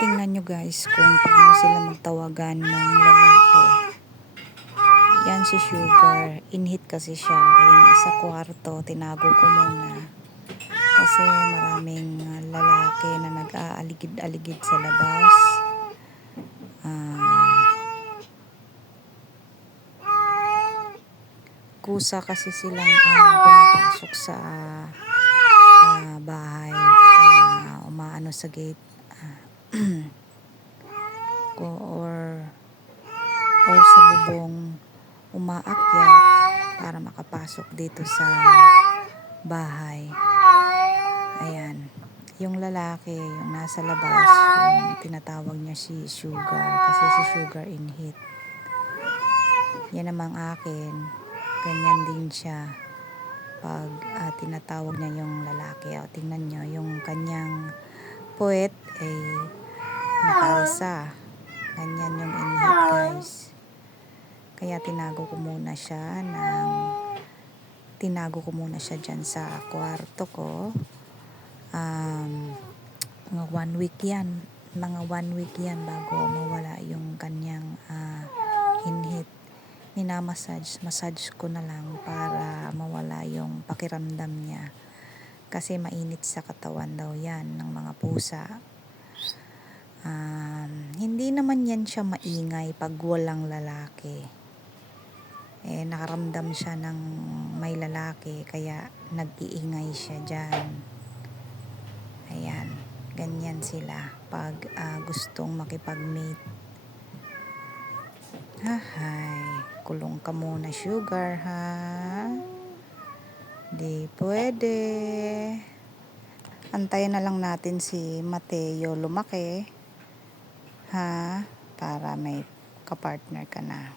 nyo guys kung paano sila magtawagan ng lalaki. Yan si Sugar. Inhit kasi siya. Kaya nasa kwarto, tinago ko muna. Kasi maraming uh, lalaki na nag-aaligid-aligid sa labas. Ah, kusa kasi silang ah, pumapasok sa ah, bahay. Ah, umaano sa gate. Ah, ko- or or sa bubong umaakyat para makapasok dito sa bahay. Ayan. Yung lalaki, yung nasa labas, yung tinatawag niya si Sugar kasi si Sugar in heat. Yan namang akin, ganyan din siya pag ah, tinatawag niya yung lalaki. O, tingnan nyo, yung kanyang puwet ay nakaalsa. Ganyan yung inhit guys. Kaya tinago ko muna siya ng tinago ko muna siya dyan sa kwarto ko. Um, mga one week yan. Mga one week yan bago mawala yung kanyang ah, inhit. Minamassage, massage ko na lang para mawala yung pakiramdam niya. Kasi mainit sa katawan daw yan ng mga pusa. Um, hindi naman yan siya maingay pag walang lalaki. Eh, nakaramdam siya ng may lalaki, kaya nag-iingay siya dyan. Ayan, ganyan sila pag ah, gustong makipag-mate. Hahay, kulong ka muna sugar ha. Di pwede. Antayin na lang natin si Mateo lumaki. Ha? Para may kapartner ka na.